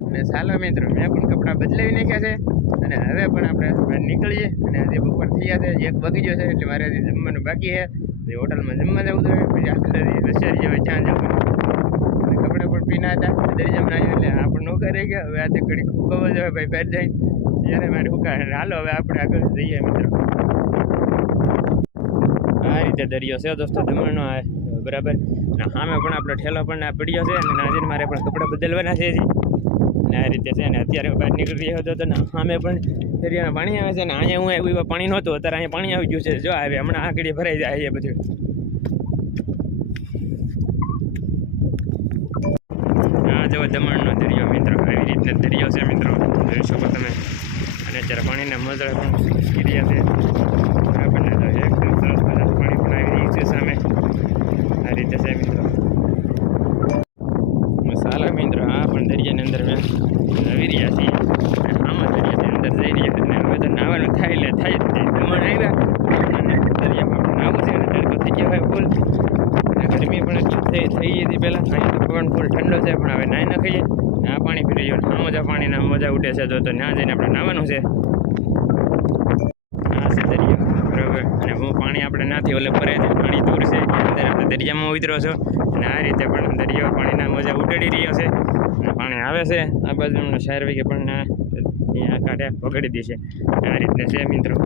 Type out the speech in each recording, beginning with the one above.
અને ચાલો મિત્રો મેં પણ કપડાં બદલાવી નાખ્યા છે અને હવે પણ આપણે બહાર નીકળીએ અને હજી બપોર થઈ ગયા છે 1 વાગી ગયો છે એટલે મારે હજી જમવાનું બાકી છે જે હોટલમાં જમવા જવું જોઈએ પછી આખા રશિયા જેવા ત્યાં જવું અને કપડાં પણ પીના હતા દરિયામાં આવ્યું એટલે આ પણ નોકા રહી ગયા હવે આજે ઘડી ખૂબ જ હવે ભાઈ બહાર જાય ત્યારે મારે હુકા હાલો હવે આપણે આગળ જઈએ મિત્રો આ રીતે દરિયો છે દોસ્તો દમણનો બરાબર સામે પણ આપણો ઠેલો પણ પડ્યો છે અને નાજીને મારે પણ કપડાં બદલવાના છે હજી અને આ રીતે છે ને અત્યારે બહાર નીકળી રહ્યો હતો તો ને સામે પણ દરિયામાં પાણી આવે છે ને અહીંયા હું એવું પાણી નહોતું અત્યારે અહીંયા પાણી આવી ગયું છે જો આવે હમણાં આંકડી ભરાઈ જાય એ બધું હા જો દમણનો દરિયો મિત્રો આવી રીતના દરિયો છે મિત્રો જોઈ શકો તમે અને અત્યારે પાણીના મોજા પણ રહ્યા છે આપણને તો એકદમ સરસ મજાનું પાણી પણ આવી રહ્યું છે સામે આ રીતે છે મિત્રો મસાલા મિત્રો આ પણ દરિયાની અંદર મેં આવી રહ્યા છીએ આમાં દરિયાની અંદર જઈ રહ્યા અને હવે તો નાવાનું થાય એટલે થાય જ નહીં દમણ આવ્યા અને દરિયામાં નાવું છે અને તડકો થઈ ગયો હોય ફૂલ અને ગરમી પણ એટલી થઈ હતી પહેલાં અહીંયા તો પવન ફૂલ ઠંડો છે પણ હવે નાહી નાખીએ આ પાણી પી રહ્યો આ મજા પાણીના મજા ઉઠે છે તો ત્યાં જઈને આપણે નાહવાનું છે આ છે દરિયો બરાબર અને હું પાણી આપણે નાથી ઓલે ભરે છે પાણી દૂર છે અંદર આપણે દરિયામાં ઉતરો છો અને આ રીતે પણ દરિયો પાણીના મજા ઉડાડી રહ્યો છે અને પાણી આવે છે આ બાજુ શહેર વગેરે પણ અહીંયા કાંઠે પકડી દે છે આ રીતે છે મિત્રો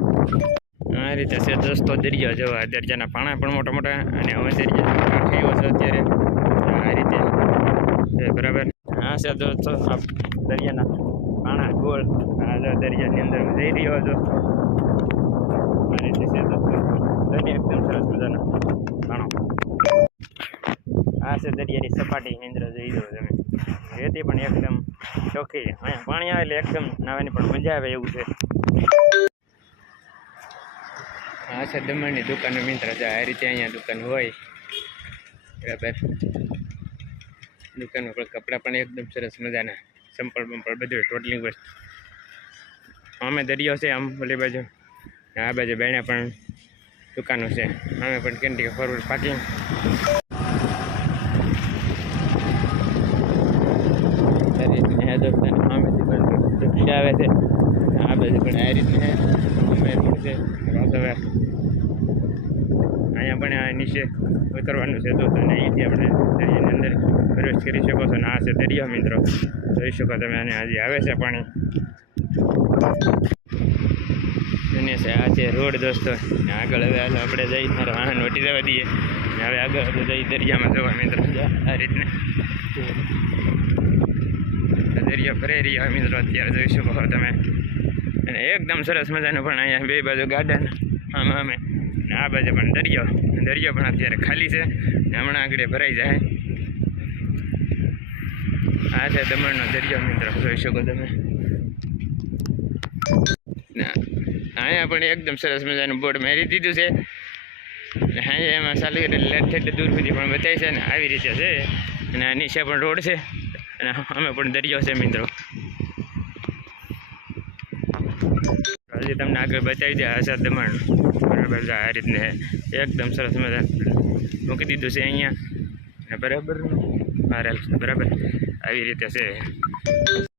આ રીતે છે દોસ્તો દરિયો જો આ દરિયાના પાણા પણ મોટા મોટા અને હવે દરિયા કાંઠે એવો છે અત્યારે આ રીતે છે બરાબર આ છે દોસ્તો આ દરિયાના પાણા ગોળ આ દરિયાની અંદર જઈ રહ્યો દોસ્તો આ રીતે છે દોસ્તો દરિયા એકદમ સરસ મજાનો પાણો આ છે દરિયાની સપાટી અંદર જઈ રહ્યો તમે રેતી પણ એકદમ ચોખ્ખી અહીંયા પાણી આવે એટલે એકદમ નાવાની પણ મજા આવે એવું છે આ છે દમણની દુકાનો મિત્ર છે આ રીતે અહીંયા દુકાન હોય બરાબર દુકાનમાં પણ કપડાં પણ એકદમ સરસ મજાના સંપલ બંપલ બધું ટોટલિંગ વસ્તુ અમે દરિયો છે આમ ઓલી બાજુ આ બાજુ બેના પણ દુકાનો છે અમે પણ કેન્ટી ફોરવર્ડ પાર્કિંગ આમેથી પણ રિક્ષા આવે છે આ બાજુ પણ આ રીતને અમે પણ છે રસ હવે અહીંયા પણ આ નીચે ઉતરવાનું છે તો અહીંથી આપણે દરિયાની અંદર પ્રવેશ કરી શકો છો અને આ છે દરિયો મિત્રો જોઈ શકો તમે અને હજી આવે છે પાણી અને આ છે રોડ દોસ્તો આગળ હવે આપણે જઈ મારો વાહન વટી જવા દઈએ હવે આગળ જઈ દરિયામાં જવા મિત્રો આ રીતને દરિયો ભરાઈ રહ્યો મિત્રો અત્યારે જોઈ શકો તમે અને એકદમ સરસ મજાનું પણ અહીંયા બે બાજુ ગાર્ડન આમાં અમે આ બાજુ પણ દરિયો પણ અત્યારે ખાલી છે હમણાં આગળ ભરાઈ જાય આ છે દમણનો દરિયો મિત્રો જોઈ શકો તમે અહીંયા પણ એકદમ સરસ મજાનું બોર્ડ મારી દીધું છે હા એમાં ચાલુ એટલે લેટ થઈ એટલે દૂર સુધી પણ બતાવી છે ને આવી રીતે છે અને આ નીચે પણ રોડ છે અને અમે પણ દરિયો છે મિત્રો હજી તમને આગળ બતાવી દે આ છે દમણ બરાબર આ રીતને એકદમ સરસ મજા મૂકી દીધું છે અહીંયા બરાબર બરાબર આવી રીતે છે